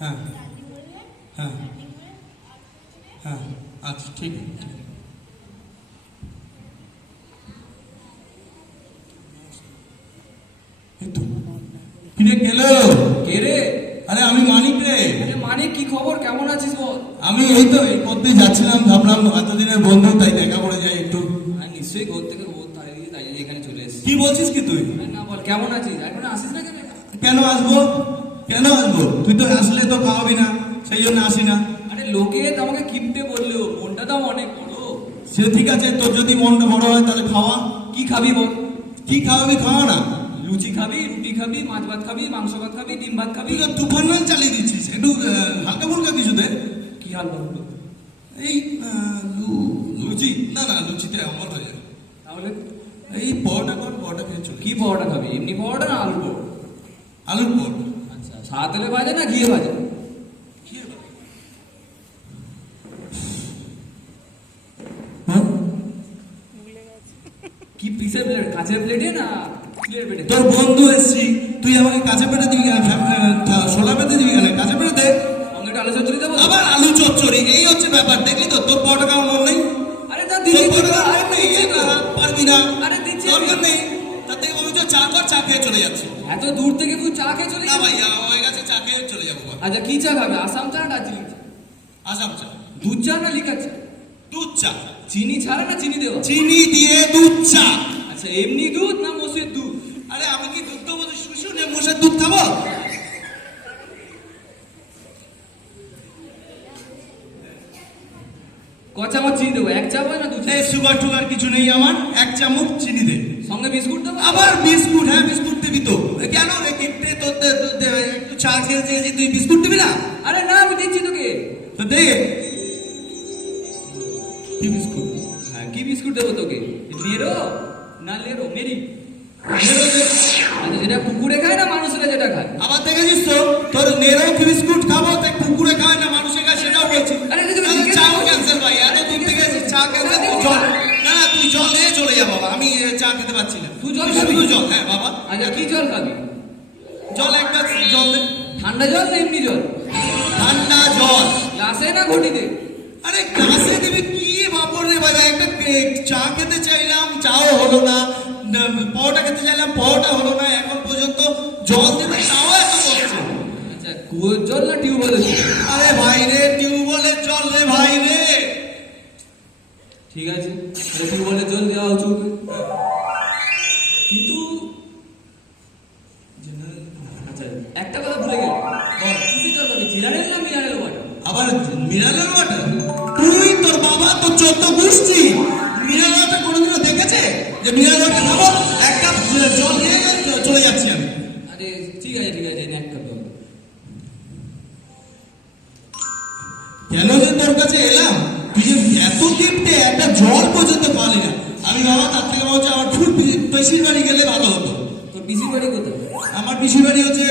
হ্যাঁ। হ্যাঁ। হ্যাঁ। আচ্ছা ঠিক আছে। কিরে গেল কে রে? আরে আমি মানিক রে। মানে কি খবর? কেমন আছিস বল? আমি এই তো এই পথে যাচ্ছিলাম। ভাবলাম এতদিনের বন্ধু তাই দেখা করে যাই একটু। নিশ্চয়ই ঘর থেকে তাই তাই এখানে চলে এসেছি। কি বলছিস কি তুই? না বল কেমন আছিস? এখন আসিস না কেন কেন আসব? কেন আসব তুই তো আসলে তো খাওয়াবি না সেই জন্য আসি না। আরে লোকে আমাকে কিপটে বলল মনটা তো অনেক বড়। সে ঠিক আছে তোর যদি মনটা বড় হয় তাহলে খাওয়া। কি খাবি বল? কি খাওয়াবি খাওয়া না। লুচি খাবি রুটি খাবি মাছ ভাত খাবি মাংস ভাত খাবি ডিম ভাত খাবি। তুফান মাল চালিয়ে দিচ্ছিস একটু হালকা ফুলকা কিছু দে। কি হাল বলল এই লুচি। না না লুচিতে আমার হয়ে যাবে। তাহলে? এই পরোটা কর পরোটা খেয়ে চলে কি পরোটা খাবি? এমনি পরোটা না আলু পরোটা? আলুর পরোটা। সাদা তেলে ভাজে না ঘিয়ে ভাজে হ্যাঁ? কি পিসের প্লেট কাঁচের প্লেটে না তোর বন্ধু এসছি। তুই আমাকে কাছে পেটে দিবি কেন? শোলা পেতে দিবি কেন? কাছে পেটে দে। আলু চচ্চড়ি দেবো? আবার আলু চচ্চড়ি এই হচ্ছে ব্যাপার। দেখলি তো তোর খাওয়ার মন নেই? আরে তা। দিদি খাওয়ার আরে নেই না, পারবি না। আরে দিচ্ছি দরকার। নেই। তার থেকে চা কর চা খেয়ে চলে যাচ্ছে। এত দূর থেকে তুই চা খেয়ে চলে না যাবি? আমার কাছে চা খেয়ে চলে যাব। আচ্ছা কি চা খাবে? আসাম চা না দার্জিলিং চা? আসাম চা। দুধ চা না লিকার চা? দুধ চা। চিনি ছাড়া না চিনি দেওয়া? চিনি দিয়ে দুধ চা। আচ্ছা এমনি দুধ না মোষের দুধ? আরে আমি কি দুধ দেবো? শুশু নে? মোষের দুধ খাব? ক চামচ চিনি দেবো? এক চামচ না দু এই চামচ সুগার টুগার কিছু নেই আমার। এক চামচ চিনি দে। সঙ্গে বিস্কুট দেবো? আবার বিস্কুট হ্যাঁ বিস্কুট দিবি তো কেন? রে কিপটে দে- একটু চা খেয়ে চেয়েছি তুই বিস্কুট দিবি না? আরে না আমি দিচ্ছি তোকে। তো দে। কি বিস্কুট? হ্যাঁ কি বিস্কুট দেবো তোকে? নেরো না লেরো মেরি। আচ্ছা যেটা কুকুরে খায় না মানুষরা যেটা খায়? আবার দেখেছিস তো? তোর নেরো বিস্কুট? খাব তাই খাবি? শুধু জল হ্যাঁ বাবা। আচ্ছা কি জল খাবি? জল এক গ্লাস জল দে। ঠান্ডা জল না এমনি জল? ঠান্ডা জল। গ্লাসে না ঘটিতে? আরে গ্লাসে দিবি কি বাপড় রে ভাই একটা চা খেতে চাইলাম চাও হলো না। না, খেতে চাইলাম পরোটা হলো না। এখন পর্যন্ত জল দিতে তাও এত আচ্ছা কুয়োর জল না টিউবওয়েলের আরে ভাই রে টিউবওয়েলের জল রে ভাই রে। ঠিক আছে টিউবওয়েলের জল দেওয়া উচিত আচ্ছা একটা কথা ভুলে গেল। কিসের জল জিরানের না মিনারেল ওয়াটার আবার মিনারেল ওয়াটার তুই তোর বাবা তোর চোদ্দ গোষ্ঠী মিনারেল ওয়াটার কোনোদিনও দেখেছে? যে মিনারেল ওয়াটার খাব? এক কাপ জল নিয়ে চলে যাচ্ছি আমি। আরে ঠিক আছে ঠিক আছে এক কাপ কেন যে তোর কাছে এলাম? তুই যে এত গিফটে একটা জল পর্যন্ত পালি না। আমি বাবা তার থেকে বলছি আমার ফুল পেশির বাড়ি গেলে ভালো। পিসির বাড়ি কোথায় আমার পিসির বাড়ি হচ্ছে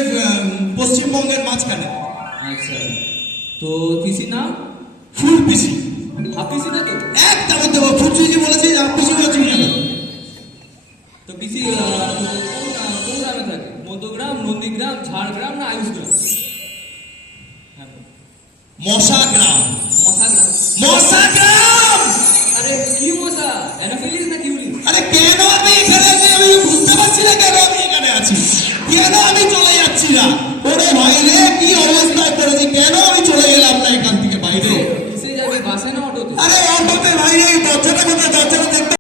পশ্চিমবঙ্গের মাঝখানে। আচ্ছা। তো পিসির নাম ফুল পিসি হাফিসি না তো দেবো ফুল পিসি বলেছি আর পিসি বলছি তো পিসি কোন গ্রামে থাকে? মধ্যগ্রাম নন্দীগ্রাম ঝাড়গ্রাম না আয়ুষগ্রাম মশা গ্রাম মশা গ্রাম মশা গ্রাম